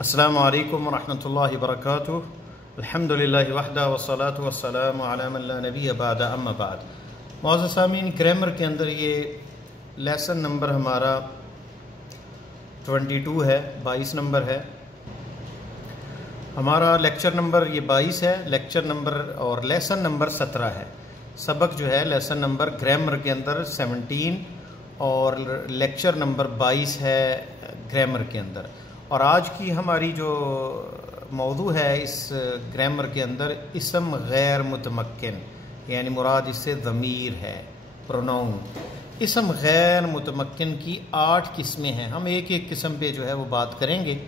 السلام علیکم ورحمۃ اللہ وبرکاتہ۔ الحمد للہ وحدہ والصلاة والسلام علی من لا نبی بعد اما بعد۔ معزز سامعین، گرامر کے اندر یہ لیسن نمبر ہمارا 22 ہے، 22 نمبر ہے ہمارا۔ لیکچر نمبر یہ 22 ہے، لیکچر نمبر اور لیسن نمبر 17 ہے۔ سبق جو ہے لیسن نمبر گرامر کے اندر 17 اور لیکچر نمبر 22 ہے گرامر کے اندر۔ اور آج کی ہماری جو موضوع ہے اس گرامر کے اندر، اسم غیر متمکن، یعنی مراد اس سے ضمیر ہے، پروناؤن۔ اسم غیر متمکن کی 8 قسمیں ہیں، ہم ایک ایک قسم پہ جو ہے وہ بات کریں گے۔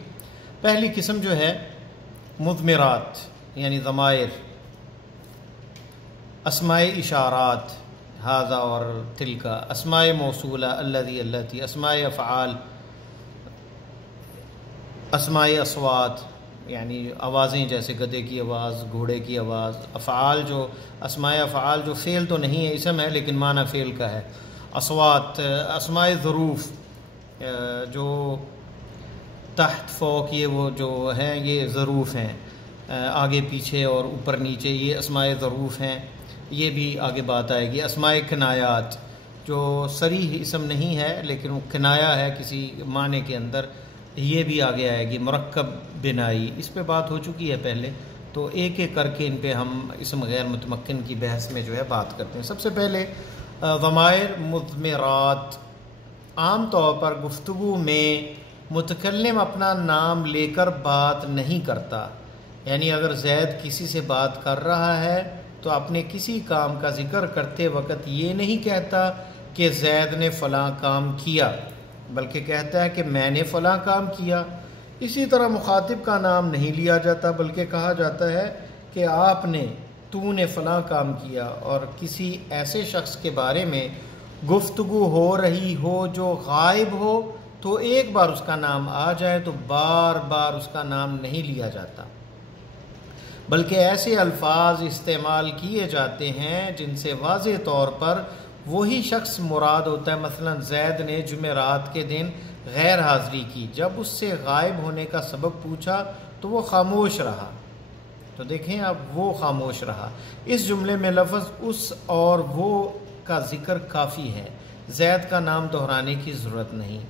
پہلی قسم جو ہے مضمرات یعنی ضمائر، اسماء اشارات ھذا اور تلکا، اسماء موصولہ الذی اللتی، اسماء افعال، اسماء اصوات یعنی آوازیں جیسے گدھے کی آواز، گھوڑے کی آواز، افعال جو اسماء افعال جو فعل تو نہیں ہے، اسم ہے لیکن معنی فعل کا ہے، اصوات، اسماء ظروف جو تحت فوق یہ وہ جو ہیں یہ ظروف ہیں، آگے پیچھے اور اوپر نیچے یہ اسماء ظروف ہیں، یہ بھی آگے بات آئے گی۔ اسماء کنایات جو صریح اسم نہیں ہے لیکن وہ کنایا ہے کسی معنی کے اندر، یہ بھی آگے آئے گی۔ مرکب بنائی، اس پہ بات ہو چکی ہے پہلے، تو ایک ایک کر کے ان پہ ہم اسم غیر متمکن کی بحث میں جو ہے بات کرتے ہیں۔ سب سے پہلے ضمائر مضمرات۔ عام طور پر گفتگو میں متکلم اپنا نام لے کر بات نہیں کرتا، یعنی اگر زید کسی سے بات کر رہا ہے تو اپنے کسی کام کا ذکر کرتے وقت یہ نہیں کہتا کہ زید نے فلاں کام کیا، بلکہ کہتا ہے کہ میں نے فلاں کام کیا۔ اسی طرح مخاطب کا نام نہیں لیا جاتا بلکہ کہا جاتا ہے کہ آپ نے، تو نے فلاں کام کیا۔ اور کسی ایسے شخص کے بارے میں گفتگو ہو رہی ہو جو غائب ہو تو ایک بار اس کا نام آ جائے تو بار بار اس کا نام نہیں لیا جاتا، بلکہ ایسے الفاظ استعمال کیے جاتے ہیں جن سے واضح طور پر وہی شخص مراد ہوتا ہے۔ مثلا زید نے جمعرات کے دن غیر حاضری کی، جب اس سے غائب ہونے کا سبب پوچھا تو وہ خاموش رہا، تو دیکھیں اب وہ خاموش رہا۔ اس جملے میں لفظ اس اور وہ کا ذکر کافی ہے، زید کا نام دہرانے کی ضرورت نہیں۔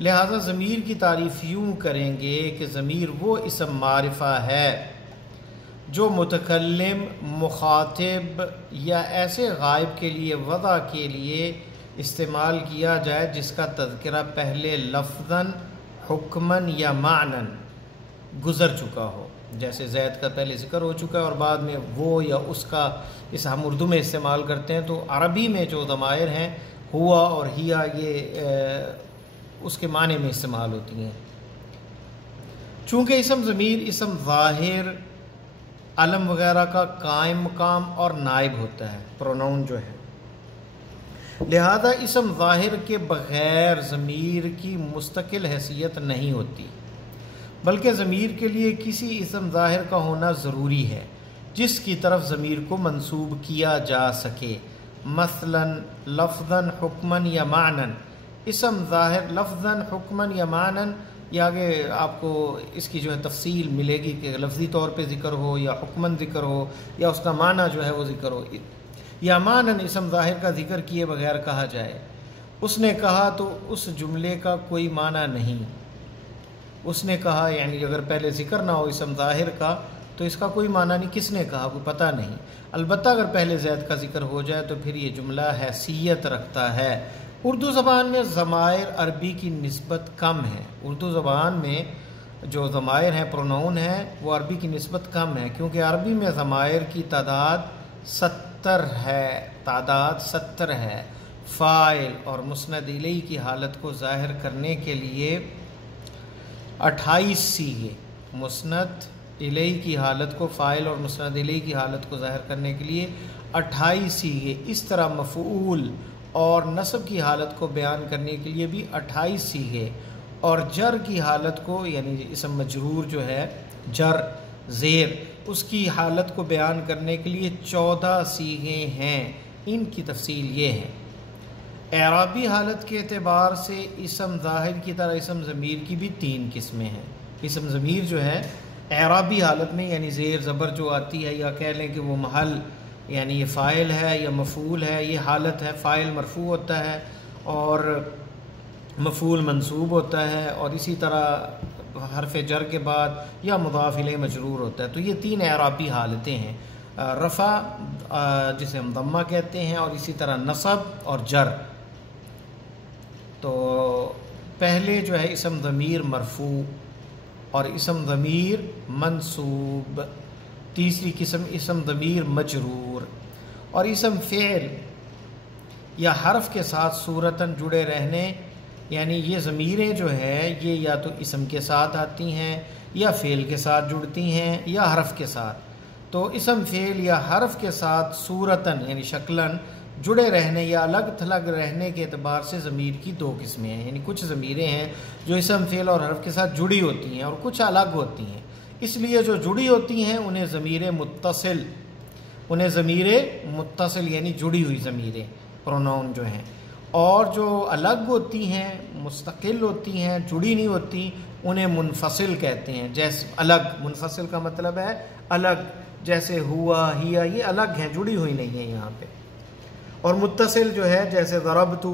لہذا ضمیر کی تعریف یوں کریں گے کہ ضمیر وہ اسم معرفہ ہے جو متکلم، مخاطب یا ایسے غائب کے لیے وضع کے لیے استعمال کیا جائے جس کا تذکرہ پہلے لفظاً، حکماً یا معناً گزر چکا ہو۔ جیسے زید کا پہلے ذکر ہو چکا ہے اور بعد میں وہ یا اس کا، اس ہم اردو میں استعمال کرتے ہیں، تو عربی میں جو ضمائر ہیں ہوا اور ہیا یہ اس کے معنی میں استعمال ہوتی ہیں۔ چونکہ اسم ضمیر اسم ظاہر، علم وغیرہ کا قائم مقام اور نائب ہوتا ہے، پروناؤن جو ہے، لہذا اسم ظاہر کے بغیر ضمیر کی مستقل حیثیت نہیں ہوتی، بلکہ ضمیر کے لیے کسی اسم ظاہر کا ہونا ضروری ہے جس کی طرف ضمیر کو منسوب کیا جا سکے، مثلا لفظاً، حکماً یا معناً۔ اسم ظاہر لفظاً، حکماً یا معناً، یہ آگے آپ کو اس کی جو ہے تفصیل ملے گی کہ لفظی طور پہ ذکر ہو یا حکماً ذکر ہو یا اس کا معنی جو ہے وہ ذکر ہو، یا معناً اسم ظاہر کا ذکر کیے بغیر کہا جائے۔ اس نے کہا تو اس جملے کا کوئی معنی نہیں، اس نے کہا یعنی اگر پہلے ذکر نہ ہو اسم ظاہر کا تو اس کا کوئی معنی نہیں، کس نے کہا کوئی پتہ نہیں۔ البتہ اگر پہلے زید کا ذکر ہو جائے تو پھر یہ جملہ حیثیت رکھتا ہے۔ اردو زبان میں ضمائر عربی کی نسبت کم ہے، اردو زبان میں جو ضمائر ہیں، پروناؤن ہیں، وہ عربی کی نسبت کم ہے، کیونکہ عربی میں ضمائر کی تعداد 70 ہے۔ فاعل اور مسند الیہ کی حالت کو ظاہر کرنے کے لیے 28 صیغے، مسند الیہ کی حالت کو، فاعل اور مسند الیہ کی حالت کو ظاہر کرنے کے لیے 28 صیغے، اس طرح مفعول اور نصب کی حالت کو بیان کرنے کے لیے بھی 28 صیغے، اور جر کی حالت کو یعنی اسم مجرور جو ہے جر زیر، اس کی حالت کو بیان کرنے کے لیے 14 صیغے ہیں۔ ان کی تفصیل یہ ہے۔ اعرابی حالت کے اعتبار سے اسم ظاہر کی طرح اسم ضمیر کی بھی 3 قسمیں ہیں۔ اسم ضمیر جو ہے اعرابی حالت میں یعنی زیر زبر جو آتی ہے، یا کہہ لیں کہ وہ محل یعنی یہ فاعل ہے یا مفعول ہے، یہ حالت ہے، فاعل مرفوع ہوتا ہے اور مفعول منصوب ہوتا ہے، اور اسی طرح حرف جر کے بعد یا مضاف الیہ مجرور ہوتا ہے۔ تو یہ 3 اعرابی حالتیں ہیں، رفع جسے ہم ضمہ کہتے ہیں، اور اسی طرح نصب اور جر۔ تو پہلے جو ہے اسم ضمیر مرفوع اور اسم ضمیر منصوب، تیسری قسم اسم ضمیر مجرور، اور اسم فعل یا حرف کے ساتھ صورتاً جڑے رہنے، یعنی یہ ضمیریں جو ہیں یہ یا تو اسم کے ساتھ آتی ہیں یا فعل کے ساتھ جڑتی ہیں یا حرف کے ساتھ۔ تو اسم فعل یا حرف کے ساتھ صورتاً یعنی شکلاً جڑے رہنے یا الگ تھلگ رہنے کے اعتبار سے ضمیر کی 2 قسمیں ہیں، یعنی کچھ ضمیریں ہیں جو اسم فعل اور حرف کے ساتھ جڑی ہوتی ہیں اور کچھ الگ ہوتی ہیں۔ اس لیے جو جڑی ہوتی ہیں انہیں ضمیر متصل یعنی جڑی ہوئی ضمیریں پروناؤن جو ہیں، اور جو الگ ہوتی ہیں مستقل ہوتی ہیں جڑی نہیں ہوتی انہیں منفصل کہتے ہیں۔ جیسے الگ، منفصل کا مطلب ہے الگ، جیسے ہوا ہیا یہ الگ ہیں، جڑی ہوئی نہیں ہیں یہاں پہ۔ اور متصل جو ہے جیسے ضربتو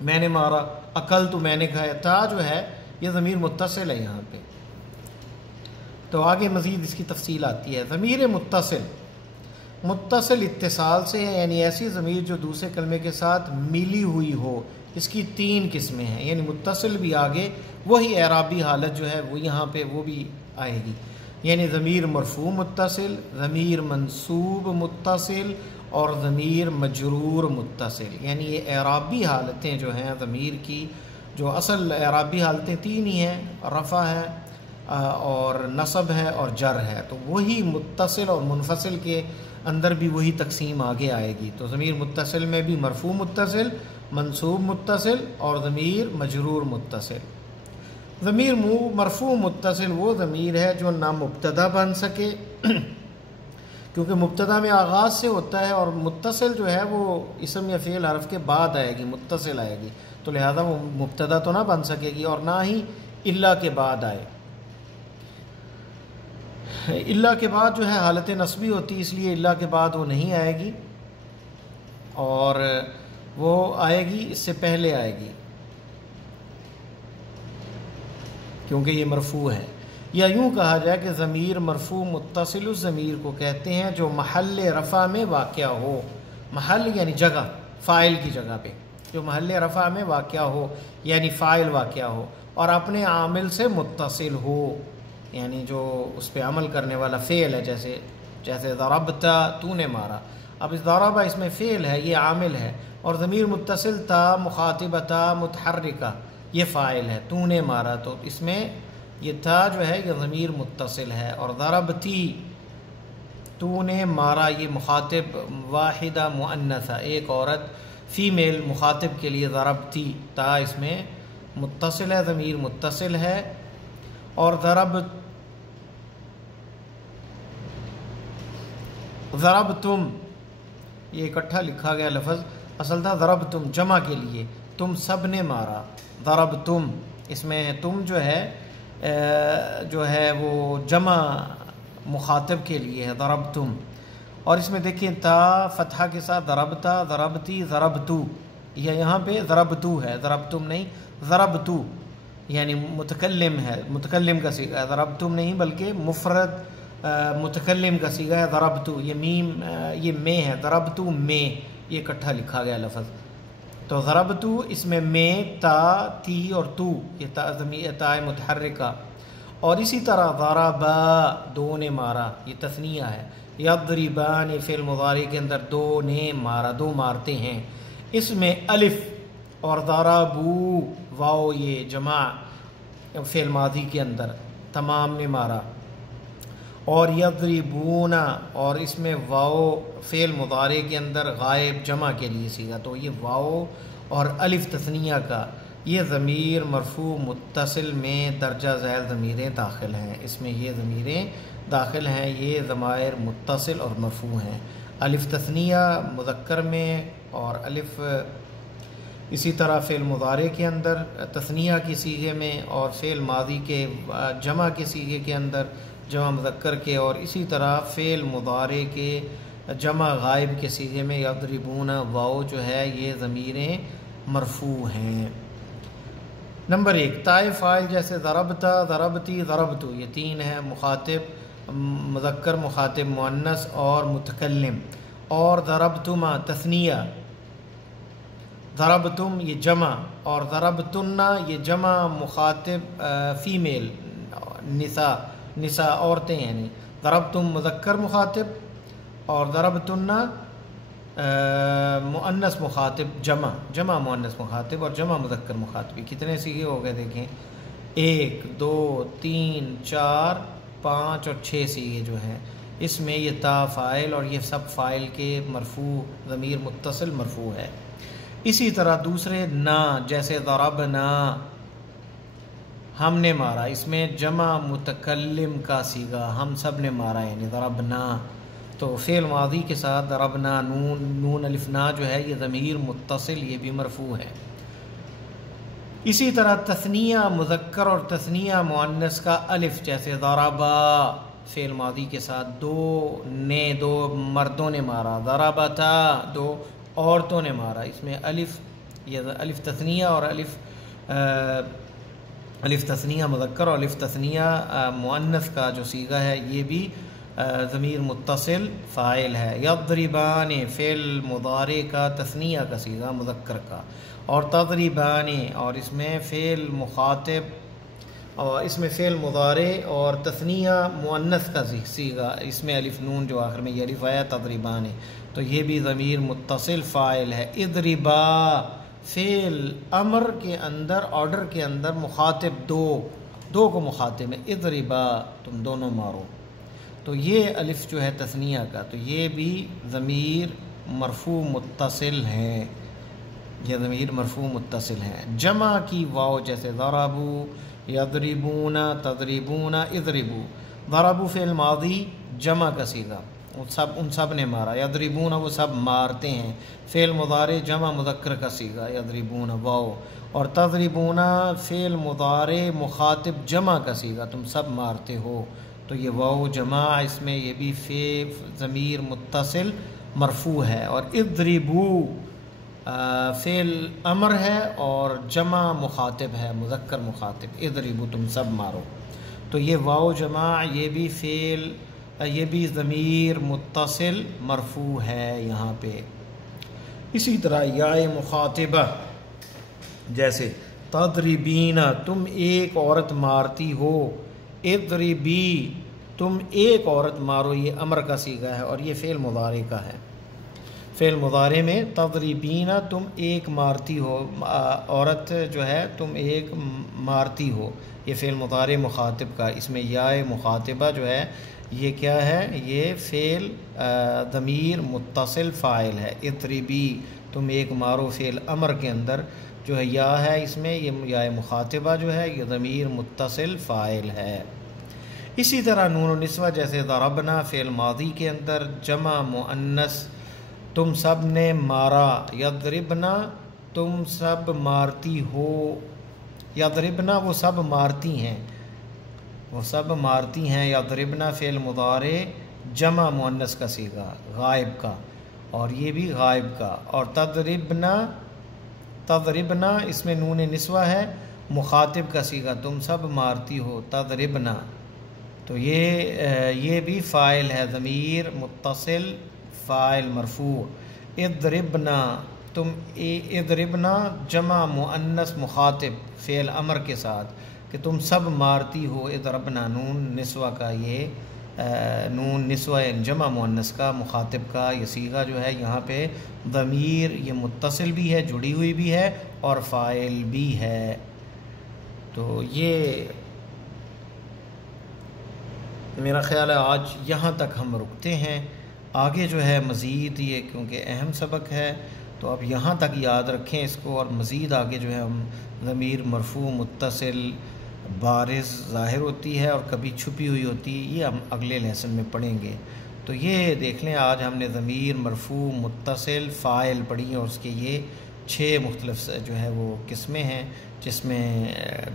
میں نے مارا، اکلتو میں نے کھایا، تا جو ہے یہ ضمیر متصل ہے یہاں پہ۔ تو آگے مزید اس کی تفصیل آتی ہے۔ ضمیر متصل اتصال سے ہے، یعنی ایسی ضمیر جو دوسرے کلمے کے ساتھ ملی ہوئی ہو۔ اس کی 3 قسمیں ہیں، یعنی متصل بھی آگے وہی اعرابی حالت جو ہے وہ یہاں پہ وہ بھی آئے گی، یعنی ضمیر مرفوع متصل، ضمیر منصوب متصل اور ضمیر مجرور متصل۔ یعنی یہ اعرابی حالتیں جو ہیں ضمیر کی، جو اصل اعرابی حالتیں 3 ہی ہیں، رفع ہے اور نصب ہے اور جر ہے، تو وہی متصل اور منفصل کے اندر بھی وہی تقسیم آگے آئے گی۔ تو ضمیر متصل میں بھی مرفوع متصل، منصوب متصل اور ضمیر مجرور متصل۔ ضمیر مرفوع متصل وہ ضمیر ہے جو نہ مبتدا بن سکے کیونکہ مبتدا میں آغاز سے ہوتا ہے، اور متصل جو ہے وہ اسم یا فعل حرف کے بعد آئے گی، متصل آئے گی، تو لہذا وہ مبتدا تو نہ بن سکے گی، اور نہ ہی الا کے بعد آئے۔ الا کے بعد جو ہے حالت نصبی ہوتی، اس لیے الا کے بعد وہ نہیں آئے گی، اور وہ آئے گی اس سے پہلے آئے گی کیونکہ یہ مرفوع ہے۔ یا یوں کہا جائے کہ ضمیر مرفوع متصل اس ضمیر کو کہتے ہیں جو محل رفع میں واقع ہو، محل یعنی جگہ، فاعل کی جگہ پہ جو محل رفع میں واقع ہو، یعنی فاعل واقع ہو، اور اپنے عامل سے متصل ہو، یعنی جو اس پہ عمل کرنے والا فعل ہے، جیسے ضربتا تو نے مارا، اب اس ضربہ اس میں فعل ہے، یہ عامل ہے، اور ضمیر متصل تا مخاطبتا متحرکہ یہ فاعل ہے، تو نے مارا، تو اس میں یہ تھا جو ہے یہ ضمیر متصل ہے، اور ضربتی تو نے مارا یہ مخاطب واحدہ مؤنثہ، ایک عورت فیمیل مخاطب کے لیے ضربتی، تا اس میں متصل ہے، ضمیر متصل ہے، اور ضربتم یہ اکٹھا لکھا گیا لفظ، اصل تھا ضربتم جمع کے لیے، تم سب نے مارا، ضربتم اس میں تم جو ہے وہ جمع مخاطب کے لیے ہے ضربتم، اور اس میں دیکھیں تا فتحہ کے ساتھ ضربتا، ضربتی، ضربتو، یہ یہاں پہ ضربتو ہے، ضربتم نہیں، ضربتو یعنی متکلم ہے، متکلم کا صیغہ ہے، ضربتم نہیں بلکہ مفرد متکلم کا صیغہ ہے ضربتو، یہ میم یہ میں ہے، ضربتو میں، یہ اکٹھا لکھا گیا لفظ، تو ضربتو اس میں میں، تا، تی اور تو یہ تا متحرکہ، اور اسی طرح ضربا دو نے مارا، یہ تثنیہ ہے، یضربان فعل مضارع کے اندر دو نے مارا، دو مارتے ہیں، اس میں الف، اور ضربو واو یہ جمع فعل ماضی کے اندر تمام نے مارا، اور یضربون اور اس میں واو فعل مضارع کے اندر غائب جمع کے لیے صیغہ، تو یہ واو اور الف تثنیہ کا یہ ضمیر مرفوع متصل میں درجہ ذیل ضمیریں داخل ہیں، اس میں یہ ضمیریں داخل ہیں، یہ ضمائر متصل اور مرفوع ہیں، الف تثنیہ مذکر میں اور الف اسی طرح فعل مضارع کے اندر تثنیہ کی صیغے میں، اور فعل ماضی کے جمع کے صیغے کے اندر جمع مذکر کے، اور اسی طرح فعل مضارع کے جمع غائب کے صیغے میں یضربون، واو جو ہے یہ ضمیریں مرفوع ہیں۔ نمبر 1 تائے فاعل جیسے ضربتا، ضربتی، ضربتو، یہ 3 ہے، مخاطب مذکر، مخاطب مؤنث اور متکلم۔ اور ضربتما تثنیہ، ضربتم یہ جمع، اور ضربتن یہ جمع مخاطب فیمیل، نساء عورتیں، یعنی ضربتم مذکر مخاطب اور ضربتن مؤنث مخاطب، جمع مؤنث مخاطب اور جمع مذکر مخاطب۔ کتنے صیغے ہو گئے دیکھیں، 1 2 3 4 5 اور 6 صیغے جو ہیں، اس میں یہ تا فاعل اور یہ سب فاعل کے مرفوع ضمیر متصل مرفوع ہے۔ اسی طرح دوسرے نا، جیسے ضربنا، ہم نے مارا، اس میں جمع متکلم کا صیغہ، ہم سب نے مارا، یعنی ضربنا، تو فعل ماضی کے ساتھ ضربنا، نون الف نا جو ہے یہ ضمیر متصل، یہ بھی مرفوع ہے۔ اسی طرح تثنیہ مذکر اور تثنیہ مؤنث کا الف، جیسے ضربا فعل ماضی کے ساتھ، 2 مردوں نے مارا، ضربتا 2 عورتوں نے مارا، اس میں الف، یہ الف تثنیہ اور الف تثنیہ مذکر اور الف تثنیہ مؤنث کا جو صیغہ ہے یہ بھی ضمیر متصل فاعل ہے۔ یضربان فعل مضارع کا تثنیہ کا صیغہ مذکر کا، اور تضربان، اور اس میں فعل مخاطب، اور اس میں فعل مضارع اور تثنیہ مؤنث کا صیغہ، اس میں الف نون جو آخر میں یہ الف آیا، تضربان، تو یہ بھی ضمیر متصل فاعل ہے۔ اضربا فعل امر کے اندر، آرڈر کے اندر مخاطب دو کو مخاطب ہے، اضربا تم دونوں مارو، تو یہ الف جو ہے تثنیہ کا، تو یہ بھی ضمیر مرفوع متصل ہے، یہ ضمیر مرفوع متصل ہے۔ جمع کی واو جیسے ضربو، یضربون، تضربون، اضربو، ضربو فعل ماضی جمع کا صیغہ، ان سب نے مارا، یضربون وہ سب مارتے ہیں، فعل مضارع جمع مذکر کا صیغہ یضربون واو، اور تضربون فعل مضارع مخاطب جمع کا صیغہ، تم سب مارتے ہو، تو یہ واو جمع، اس میں یہ بھی ضمیر متصل مرفوع ہے۔ اور اضربو فعل امر ہے اور جمع مخاطب ہے، مذکر مخاطب، اضربو تم سب مارو، تو یہ واو جمع، یہ بھی ضمیر متصل مرفوع ہے یہاں پہ۔ اسی طرح یا مخاطبہ جیسے تضربین تم ایک عورت مارتی ہو، اضربی تم ایک عورت مارو، یہ امر کا صیغہ ہے اور یہ فعل مضارع کا ہے۔ فعل مضارع میں تضربین تم ایک مارتی ہو، عورت جو ہے تم ایک مارتی ہو، یہ فعل مضارع مخاطب کا، اس میں یا مخاطبہ جو ہے یہ کیا ہے، یہ فعل ضمیر متصل فاعل ہے۔ اضربی تم ایک مارو فعل امر کے اندر جو ہے یا ہے، اس میں یہ یا مخاطبہ جو ہے یہ ضمیر متصل فاعل ہے۔ اسی طرح نون النسوہ جیسے ضربنا فعل ماضی کے اندر جمع مؤنث تم سب نے مارا، یضربنا تم سب مارتی ہو، یضربنا وہ سب مارتی ہیں، یضربنا فعل مضارع جمع مؤنث کا صیغہ غائب کا، اور یہ بھی غائب کا، اور تضربنا اس میں نون نسوہ ہے، مخاطب کا صیغہ، تم سب مارتی ہو، تضربنا، تو یہ بھی فاعل ہے، ضمیر متصل فاعل مرفوع۔ اضربنا اضربنا جمع مؤنث مخاطب فعل امر کے ساتھ کہ تم سب مارتی ہو، اضربنا نون نسوہ کا، یہ نون نسوہ جمع مؤنث کا مخاطب کا یہ صیغہ جو ہے یہاں پہ ضمیر یہ متصل بھی ہے، جڑی ہوئی بھی ہے اور فاعل بھی ہے۔ تو یہ میرا خیال ہے آج یہاں تک ہم رکتے ہیں، آگے جو ہے مزید یہ کیونکہ اہم سبق ہے تو اب یہاں تک یاد رکھیں اس کو، اور مزید آگے جو ہے ہم ضمیر مرفوع متصل بارز ظاہر ہوتی ہے اور کبھی چھپی ہوئی ہوتی ہے، یہ ہم اگلے لیسن میں پڑھیں گے۔ تو یہ دیکھ لیں آج ہم نے ضمیر مرفوع متصل فاعل پڑھی ہے اور اس کے یہ 6 مختلف جو ہے وہ قسمیں ہیں، جس میں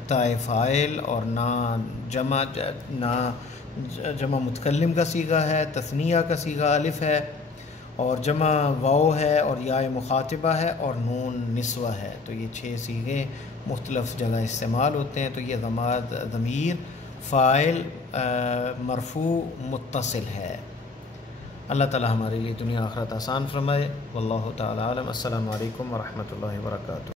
تائے فاعل اور نہ جمع متکلم کا صیغہ ہے، تثنیہ کا صیغہ الف ہے، اور جمع واو ہے، اور یا مخاطبہ ہے، اور نون نسوہ ہے۔ تو یہ 6 صیغے مختلف جگہ استعمال ہوتے ہیں۔ تو یہ ضمیر فاعل مرفوع متصل ہے۔ اللہ تعالی ہمارے لیے دنیا آخرت آسان فرمائے۔ واللہ تعالی عالم۔ السلام علیکم ورحمۃ اللہ وبرکاتہ۔